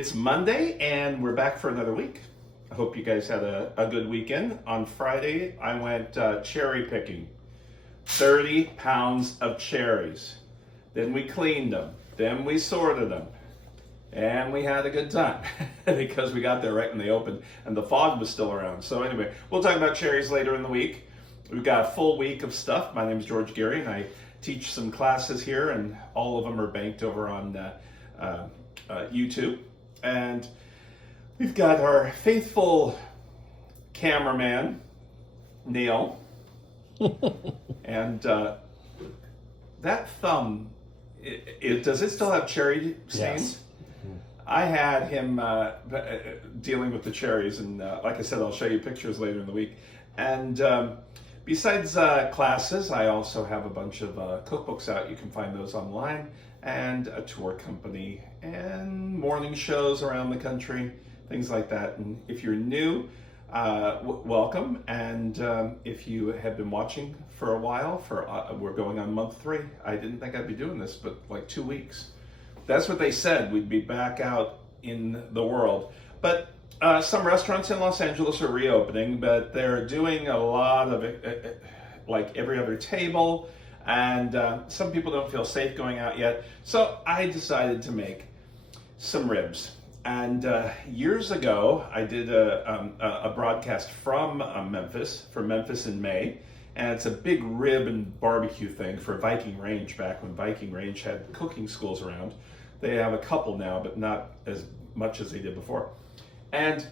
It's Monday and we're back for another week. I hope you guys had a good weekend. On Friday, I went cherry picking. 30 pounds of cherries. Then we cleaned them. Then we sorted them. And we had a good time because we got there right when they opened and the fog was still around. So anyway, we'll talk about cherries later in the week. We've got a full week of stuff. My name is George Gary and I teach some classes here, and all of them are banked over on YouTube. And we've got our faithful cameraman, Neil. And that thumb, does it still have cherry stains? Yes. I had him dealing with the cherries, and like I said, I'll show you pictures later in the week. And besides classes, I also have a bunch of cookbooks out. You can find those online, and a tour company, and morning shows around the country, things like that. And if you're new, welcome. And if you have been watching for a while, we're going on month 3. I didn't think I'd be doing this, but like 2 weeks. That's what they said. We'd be back out in the world. But some restaurants in Los Angeles are reopening, but they're doing a lot of it, like every other table. And some people don't feel safe going out yet. So I decided to make some ribs. And years ago, I did a broadcast from Memphis in May. And it's a big rib and barbecue thing for Viking Range, back when Viking Range had cooking schools around. They have a couple now, but not as much as they did before. And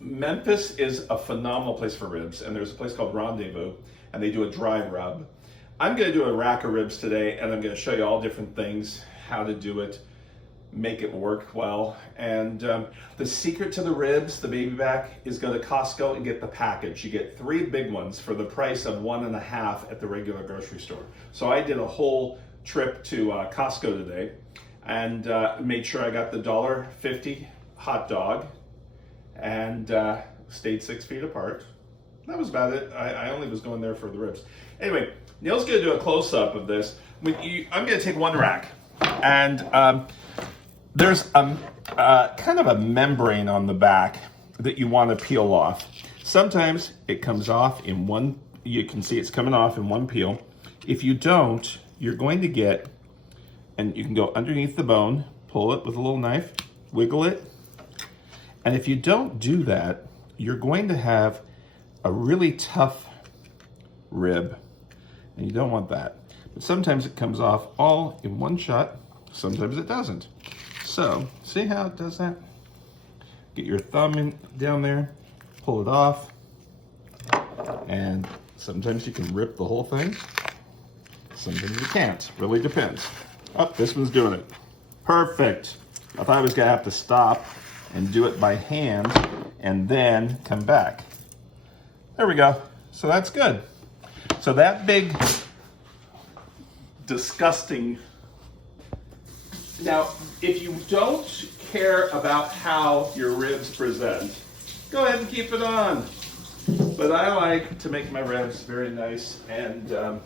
Memphis is a phenomenal place for ribs. And there's a place called Rendezvous, and they do a dry rub. I'm going to do a rack of ribs today, and I'm going to show you all different things, how to do it, make it work well. And the secret to the ribs, the baby back, is go to Costco and get the package. You get 3 big ones for the price of 1.5 at the regular grocery store. So I did a whole trip to Costco today and made sure I got the $1.50 hot dog and stayed 6 feet apart. That was about it. I only was going there for the ribs. Anyway, Neil's going to do a close-up of this. I'm going to take one rack, and there's kind of a membrane on the back that you want to peel off. Sometimes it comes off in one, you can see it's coming off in one peel. If you don't, you're going to get, and you can go underneath the bone, pull it with a little knife, wiggle it, and if you don't do that, you're going to have a really tough rib, and you don't want that. But sometimes it comes off all in one shot, sometimes it doesn't. So, see how it does that? Get your thumb down there, pull it off, and sometimes you can rip the whole thing, sometimes you can't. Really depends. Oh, this one's doing it. Perfect. I thought I was gonna have to stop and do it by hand and then come back. There we go. So that's good. So that big, disgusting. Now, if you don't care about how your ribs present, go ahead and keep it on. But I like to make my ribs very nice, and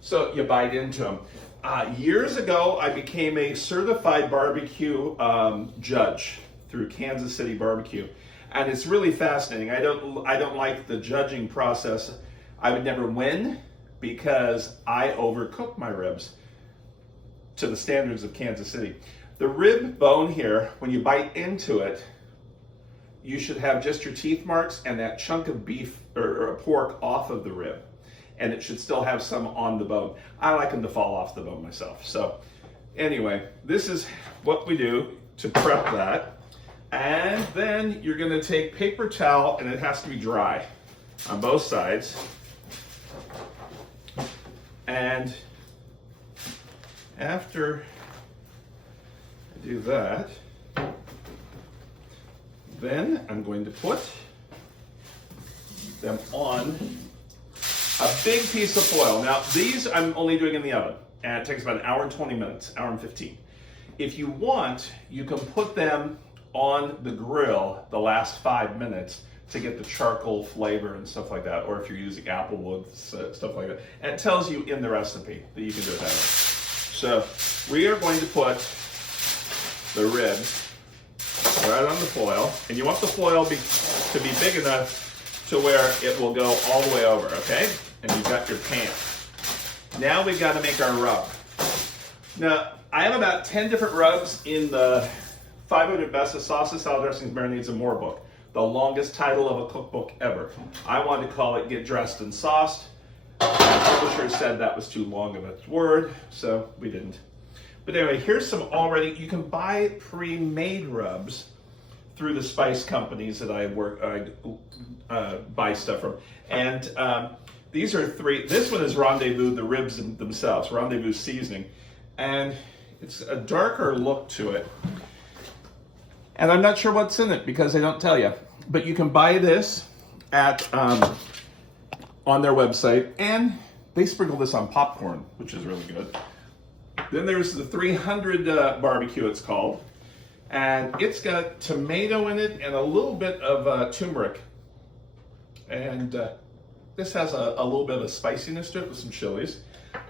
so you bite into them. Years ago, I became a certified barbecue judge through Kansas City Barbecue, and it's really fascinating. I don't like the judging process. I would never win because I overcook my ribs to the standards of Kansas City. The rib bone here, when you bite into it, you should have just your teeth marks and that chunk of beef or pork off of the rib. And it should still have some on the bone. I like them to fall off the bone myself. So anyway, this is what we do to prep that. And then you're gonna take paper towel, and it has to be dry on both sides. And after I do that, then I'm going to put them on a big piece of foil. Now, these I'm only doing in the oven, and it takes about 1 hour and 20 minutes, 1 hour and 15. If you want, you can put them on the grill the last 5 minutes to get the charcoal flavor and stuff like that, or if you're using apple wood, stuff like that. And it tells you in the recipe that you can do it that way. So we are going to put the ribs right on the foil. And you want the foil to be big enough to where it will go all the way over, okay? And you've got your pan. Now we've got to make our rub. Now, I have about 10 different rubs in the 500 Best of Sauces, Salad Dressings, Marinades, and More book. The longest title of a cookbook ever. I wanted to call it Get Dressed and Sauced. The publisher said that was too long of a word, so we didn't. But anyway, here's some already, you can buy pre-made rubs through the spice companies that I buy stuff from. And these are 3, this one is Rendezvous, the ribs themselves, Rendezvous seasoning. And it's a darker look to it. And I'm not sure what's in it because they don't tell you. But you can buy this at on their website, and they sprinkle this on popcorn, which is really good. Then there's the 300 barbecue, it's called. And it's got tomato in it and a little bit of turmeric. And this has a little bit of spiciness to it with some chilies.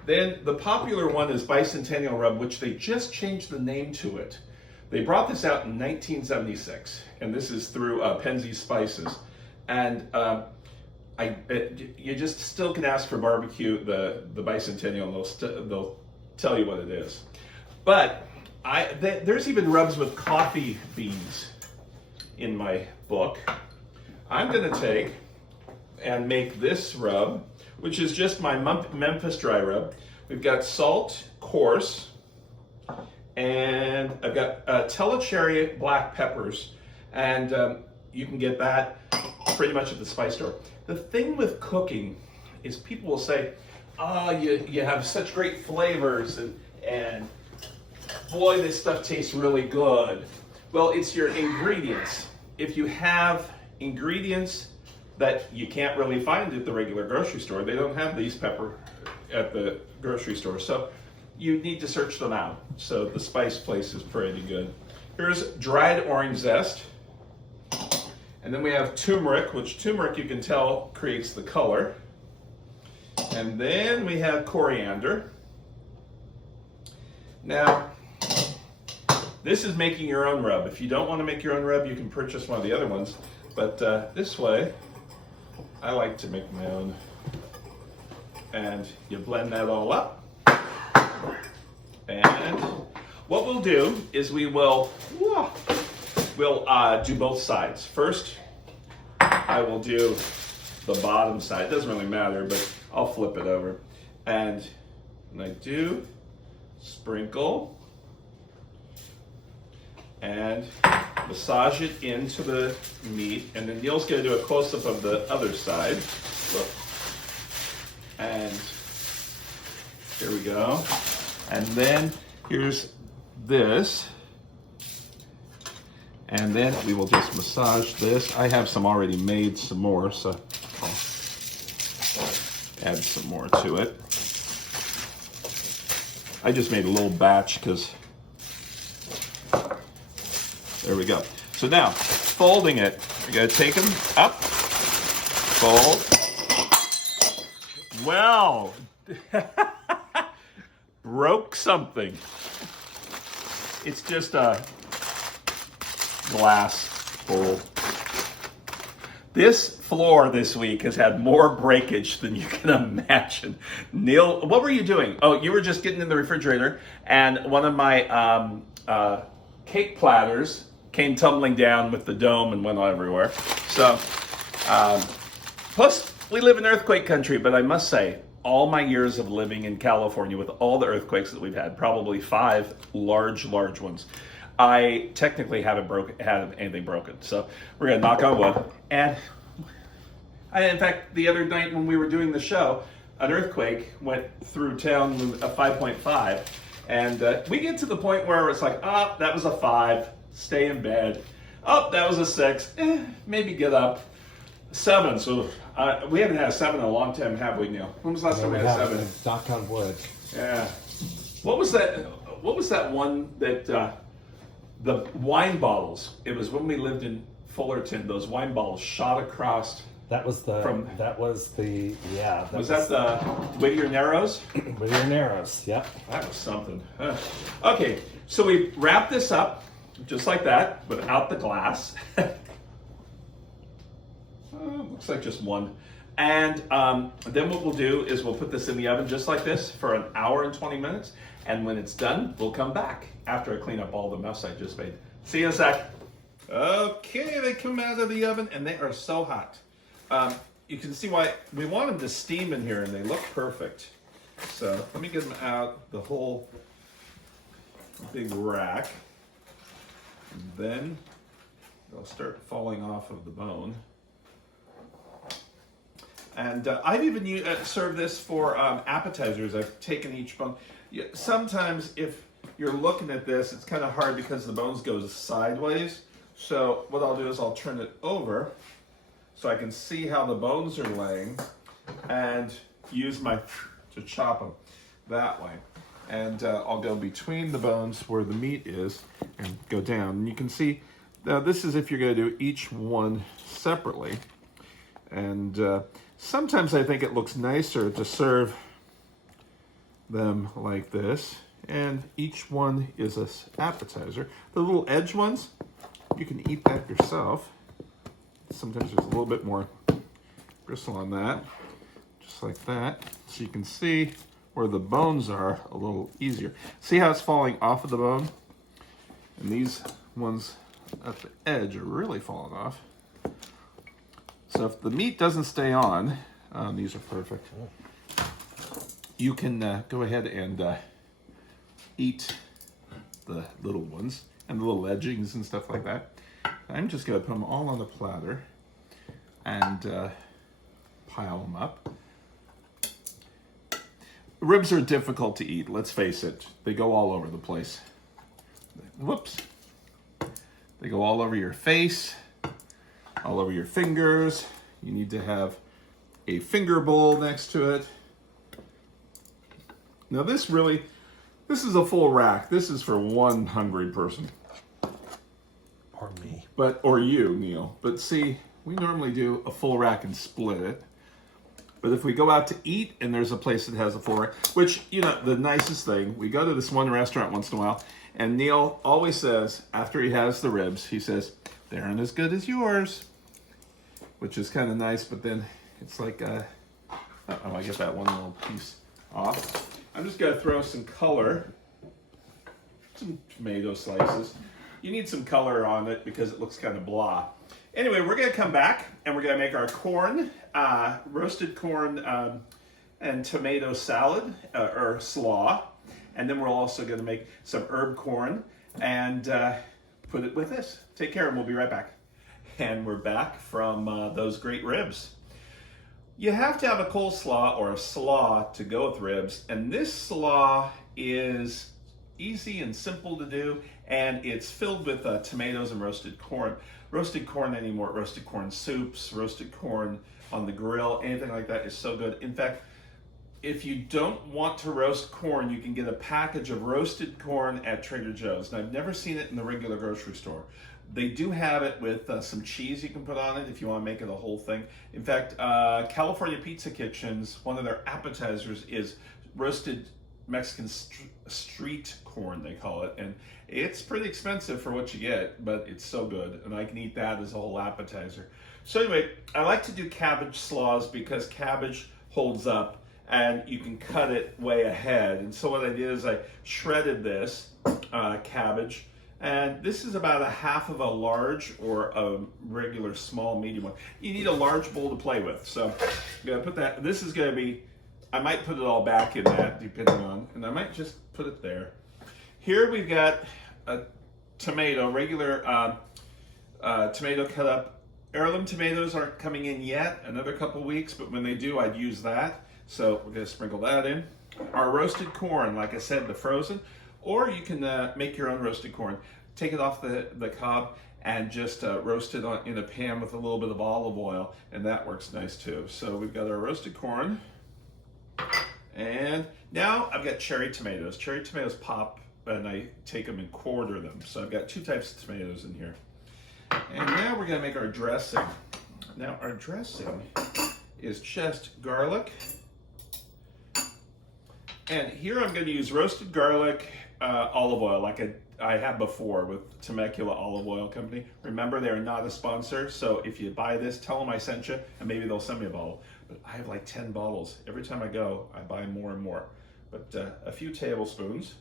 Then the popular one is Bicentennial Rub, which they just changed the name to it. They brought this out in 1976, and this is through Penzeys Spices. And you just still can ask for barbecue, the Bicentennial, and they'll tell you what it is. But there's even rubs with coffee beans in my book. I'm going to take and make this rub, which is just my Memphis dry rub. We've got salt, coarse, and I've got Telecherry black peppers, and you can get that pretty much at the spice store. The thing with cooking is people will say, oh, you have such great flavors, and boy, this stuff tastes really good. Well, it's your ingredients. If you have ingredients that you can't really find at the regular grocery store, they don't have these pepper at the grocery store, so you need to search them out. So the spice place is pretty good. Here's dried orange zest. And then we have turmeric, which turmeric you can tell creates the color. And then we have coriander. Now, this is making your own rub. If you don't want to make your own rub, you can purchase one of the other ones. But this way, I like to make my own. And you blend that all up. And what we'll do is we'll do both sides. First, I will do the bottom side. It doesn't really matter, but I'll flip it over. And I do sprinkle and massage it into the meat. And then Neil's going to do a close-up of the other side. Look. And here we go. And then here's this. And then we will just massage this. I have some already made, some more, so I'll add some more to it. I just made a little batch because, there we go. So now, folding it, we're gonna take them up, fold. Well, broke something. It's just a glass bowl. This floor this week has had more breakage than you can imagine. Neil, what were you doing? Oh, you were just getting in the refrigerator, and one of my cake platters came tumbling down with the dome and went everywhere. So, plus we live in earthquake country, but I must say, all my years of living in California with all the earthquakes that we've had, probably 5 large ones, I technically haven't had anything broken. So we're gonna knock on wood. And in fact, the other night when we were doing the show, an earthquake went through town with a 5.5. And we get to the point where it's like, oh, that was a 5, stay in bed. Oh, that was a 6, maybe get up. 7, so we haven't had a 7 in a long time, have we, Neil? When was the last time we had a 7? Knock on wood. Yeah. What was that one that, the wine bottles, it was when we lived in Fullerton, those wine bottles shot across. That was the Whittier Narrows? Whittier Narrows, yep. That was something. Okay, so we wrap this up just like that, without the glass. Looks like just one. And then what we'll do is we'll put this in the oven just like this for an hour and 20 minutes. And when it's done, we'll come back after I clean up all the mess I just made. See you in a sec. Okay, they come out of the oven and they are so hot. You can see why we want them to steam in here, and they look perfect. So let me get them out, the whole big rack. And then they'll start falling off of the bone. And I've even served this for appetizers. I've taken each bone. Sometimes if you're looking at this, it's kind of hard because the bones go sideways. So what I'll do is I'll turn it over so I can see how the bones are laying and use to chop them that way. And I'll go between the bones where the meat is and go down. And you can see, now this is if you're gonna do each one separately. And sometimes I think it looks nicer to serve them like this. And each one is an appetizer. The little edge ones, you can eat that yourself. Sometimes there's a little bit more gristle on that, just like that. So you can see where the bones are a little easier. See how it's falling off of the bone? And these ones at the edge are really falling off. So if the meat doesn't stay on, these are perfect. You can go ahead and eat the little ones and the little edgings and stuff like that. I'm just gonna put them all on the platter and pile them up. Ribs are difficult to eat, let's face it. They go all over the place. Whoops. They go all over your face, all over your fingers. You need to have a finger bowl next to it. Now this is a full rack. This is for one hungry person. Or me. Or you, Neil. But see, we normally do a full rack and split it. But if we go out to eat and there's a place that has a full rack, which, you know, the nicest thing, we go to this one restaurant once in a while, and Neil always says, after he has the ribs, he says, they aren't as good as yours, which is kind of nice, but then it's like, I get that one little piece off. I'm just gonna throw some color, some tomato slices. You need some color on it because it looks kind of blah. Anyway, we're gonna come back and we're gonna make our corn, roasted corn and tomato salad, or slaw. And then we're also gonna make some herb corn and put it with this. Take care and we'll be right back. And we're back from those great ribs. You have to have a coleslaw or a slaw to go with ribs, and this slaw is easy and simple to do, and it's filled with tomatoes and roasted corn. Roasted corn anymore, roasted corn soups, roasted corn on the grill, anything like that is so good. In fact, if you don't want to roast corn, you can get a package of roasted corn at Trader Joe's. And I've never seen it in the regular grocery store. They do have it with some cheese you can put on it if you want to make it a whole thing. In fact, California Pizza Kitchens, one of their appetizers is roasted Mexican street corn, they call it. And it's pretty expensive for what you get, but it's so good. And I can eat that as a whole appetizer. So anyway, I like to do cabbage slaws because cabbage holds up and you can cut it way ahead. And so what I did is I shredded this cabbage. And this is about a half of a large or a regular small medium one. You need a large bowl to play with. So I'm gonna put that, this is gonna be, I might put it all back in that depending on, and I might just put it there. Here we've got a tomato, regular tomato cut up. Heirloom tomatoes aren't coming in yet, another couple weeks, but when they do, I'd use that. So we're gonna sprinkle that in. Our roasted corn, like I said, the frozen, or you can make your own roasted corn. Take it off the cob and just roast it in a pan with a little bit of olive oil, and that works nice too. So we've got our roasted corn, and now I've got cherry tomatoes. Cherry tomatoes pop, and I take them and quarter them. So I've got two types of tomatoes in here. And now we're gonna make our dressing. Now our dressing is just garlic. And here I'm gonna use roasted garlic, olive oil, like I have before with Temecula Olive Oil Company. Remember, they're not a sponsor, so if you buy this, tell them I sent you, and maybe they'll send me a bottle. But I have like 10 bottles. Every time I go, I buy more and more. But a few tablespoons,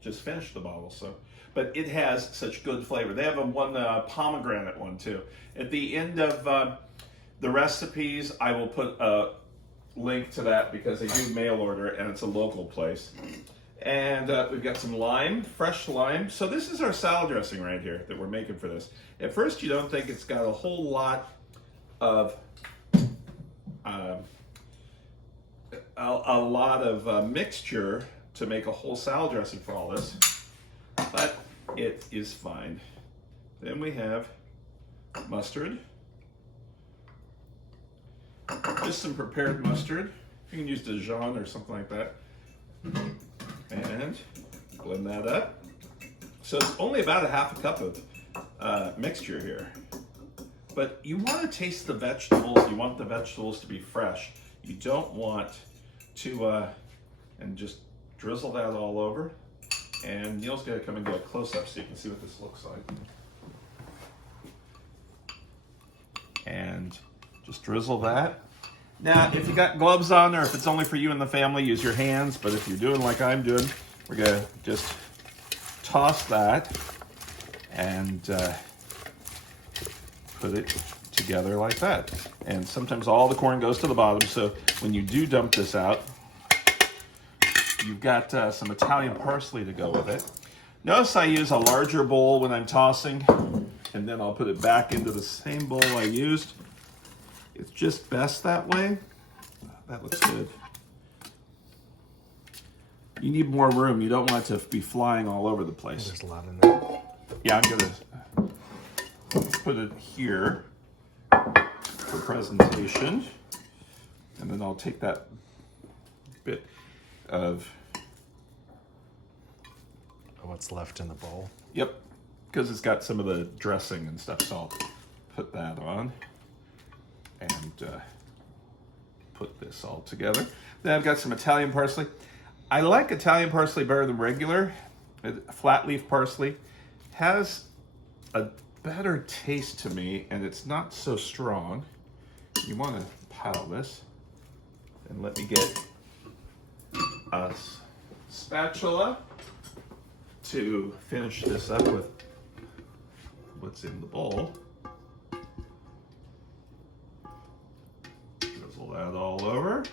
just finished the bottle. So, but it has such good flavor. They have one pomegranate one too. At the end of the recipes, I will put a link to that because they do mail order and it's a local place. And we've got some lime, fresh lime. So this is our salad dressing right here that we're making for this. At first you don't think it's got a whole lot of mixture to make a whole salad dressing for all this, but it is fine. Then we have mustard, just some prepared mustard. You can use Dijon or something like that. And blend that up. So it's only about a half a cup of mixture here. But you want to taste the vegetables. You want the vegetables to be fresh. You don't want to, and just drizzle that all over. And Neil's going to come and do a close-up so you can see what this looks like. And just drizzle that. Now, if you got gloves on or if it's only for you and the family, use your hands. But if you're doing like I'm doing, we're going to just toss that and put it together like that. And sometimes all the corn goes to the bottom. So when you do dump this out, you've got some Italian parsley to go with it. Notice I use a larger bowl when I'm tossing, and then I'll put it back into the same bowl I used. It's just best that way. That looks good. You need more room. You don't want it to be flying all over the place. There's a lot in there. Yeah, I'm gonna put it here for presentation. And then I'll take that bit of what's left in the bowl. Yep, because it's got some of the dressing and stuff, so I'll put that on and put this all together. Then I've got some Italian parsley. I like Italian parsley better than regular. Flat leaf parsley has a better taste to me, and it's not so strong. You want to pile this, and let me get a spatula to finish this up with what's in the bowl. Drizzle that all over.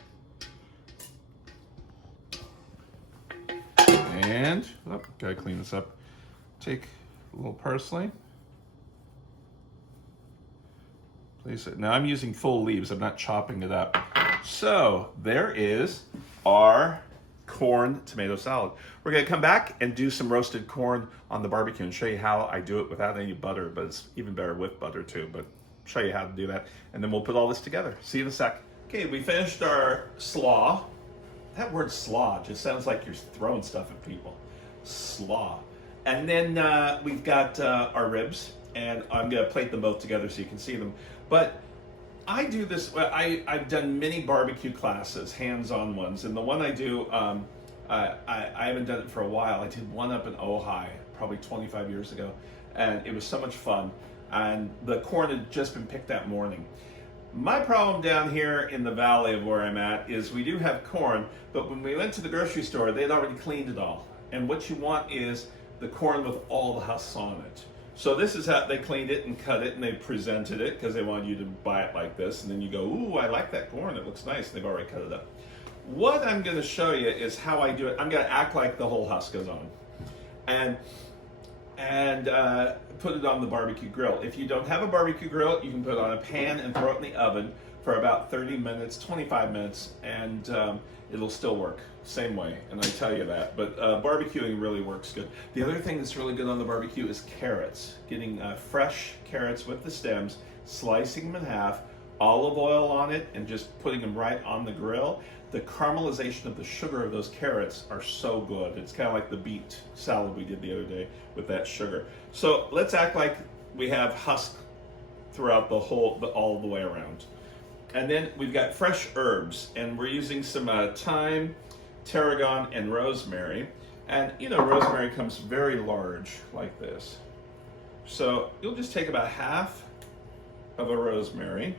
And, oh, gotta clean this up. Take a little parsley. Place it. Now I'm using full leaves, I'm not chopping it up. So there is our corn tomato salad. We're gonna come back and do some roasted corn on the barbecue and show you how I do it without any butter, but it's even better with butter too, but show you how to do that. And then we'll put all this together. See you in a sec. Okay, we finished our slaw. That word slaw just sounds like you're throwing stuff at people. Slaw. And then we've got our ribs, and I'm gonna plate them both together so you can see them. But I do this, I've done many barbecue classes, hands-on ones, and the one I do, I haven't done it for a while. I did one up in Ojai, probably 25 years ago, and it was so much fun. And the corn had just been picked that morning. My problem down here in the valley of where I'm at is we do have corn, but when we went to the grocery store, they had already cleaned it all. And what you want is the corn with all the husks on it. So this is how they cleaned it and cut it, and they presented it because they wanted you to buy it like this. And then you go, ooh, I like that corn. It looks nice. They've already cut it up. What I'm going to show you is how I do it. I'm going to act like the whole husk is on, and put it on the barbecue grill. If you don't have a barbecue grill, you can put it on a pan and throw it in the oven for about 30 minutes, 25 minutes, and it'll still work. Same way, and I tell you that. But barbecuing really works good. The other thing that's really good on the barbecue is carrots. Getting fresh carrots with the stems, slicing them in half, olive oil on it, and just putting them right on the grill. The caramelization of the sugar of those carrots are so good. It's kind of like the beet salad we did the other day with that sugar. So let's act like we have husk throughout all the way around. And then we've got fresh herbs, and we're using some thyme, tarragon, and rosemary. And you know, rosemary comes very large like this. So you'll just take about half of a rosemary,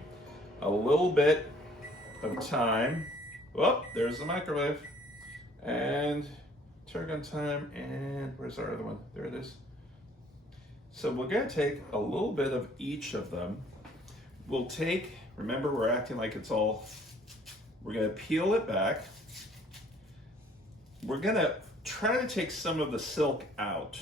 a little bit of thyme. Whoop, there's the microwave. And tarragon thyme, and where's our other one? There it is. So we're gonna take a little bit of each of them. We'll take, remember we're acting like it's all, we're gonna peel it back. We're gonna try to take some of the silk out.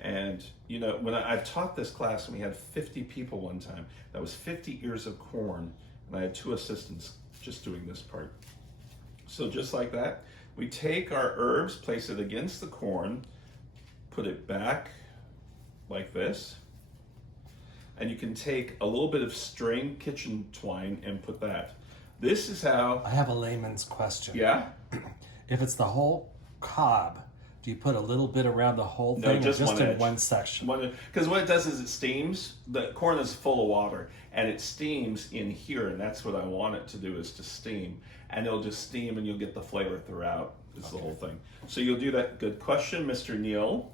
And you know, when I taught this class and we had 50 people one time, that was 50 ears of corn, and I had 2 assistants just doing this part. So just like that, we take our herbs, place it against the corn, put it back like this, and you can take a little bit of string kitchen twine and put that. This is how... I have a layman's question. Yeah? If it's the whole cob, do you put a little bit around the whole No, thing, just or just one in edge. one section? Because what it does is it steams. The corn is full of water, and it steams in here, and that's what I want it to do, is to steam. And it'll just steam, and you'll get the flavor throughout, is the whole thing. So you'll do that. Good question, Mr. Neal.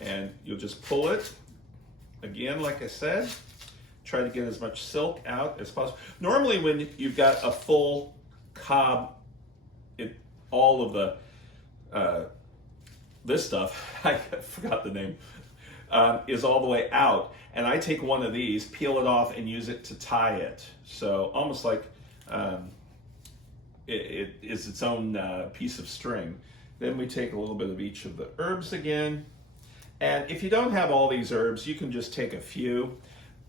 And you'll just pull it. Again, like I said, try to get as much silk out as possible. Normally when you've got a full cob, all of the, this stuff, I forgot the name, is all the way out. And I take one of these, peel it off, and use it to tie it. So almost like it is its own piece of string. Then we take a little bit of each of the herbs again. And if you don't have all these herbs, you can just take a few.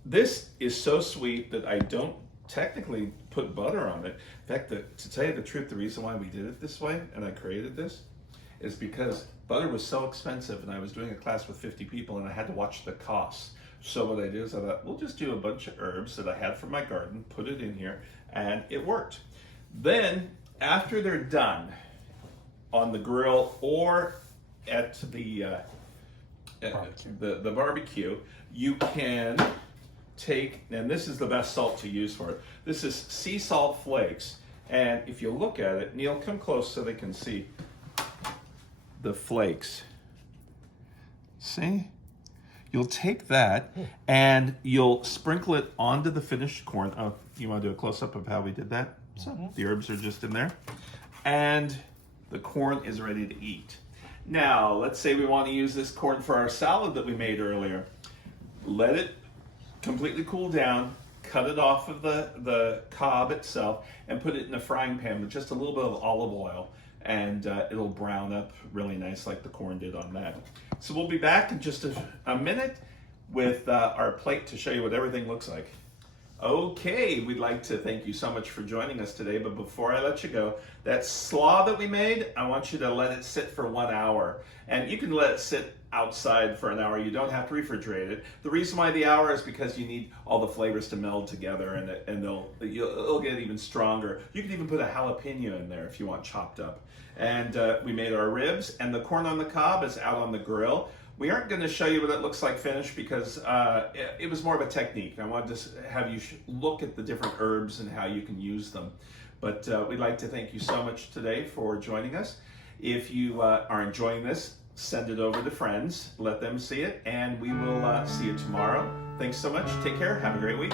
This is so sweet that I don't technically put butter on it. In fact, to tell you the truth, the reason why we did it this way and I created this is because butter was so expensive, and I was doing a class with 50 people and I had to watch the costs. So what I did is I thought, we'll just do a bunch of herbs that I had from my garden, put it in here, and it worked. Then, after they're done on the grill or at the barbecue, you can take, and this is the best salt to use for it. This is sea salt flakes. And if you look at it, Neil, come close so they can see the flakes. See? You'll take that and you'll sprinkle it onto the finished corn. Oh, you want to do a close-up of how we did that? So the herbs are just in there. And the corn is ready to eat. Now, let's say we want to use this corn for our salad that we made earlier. Let it completely cool down, cut it off of the cob itself, and put it in a frying pan with just a little bit of olive oil, and it'll brown up really nice like the corn did on that. So we'll be back in just a minute with our plate to show you what everything looks like. Okay, we'd like to thank you so much for joining us today, but before I let you go, that slaw that we made, I want you to let it sit for 1 hour. And you can let it sit outside for an hour. You don't have to refrigerate it. The reason why the hour is because you need all the flavors to meld together, and it'll get even stronger. You can even put a jalapeno in there if you want chopped up. And we made our ribs, and the corn on the cob is out on the grill. We aren't going to show you what it looks like finished because it was more of a technique. I wanted to have you look at the different herbs and how you can use them. But we'd like to thank you so much today for joining us. If you are enjoying this, send it over to friends, let them see it, and we will see you tomorrow. Thanks so much. Take care. Have a great week.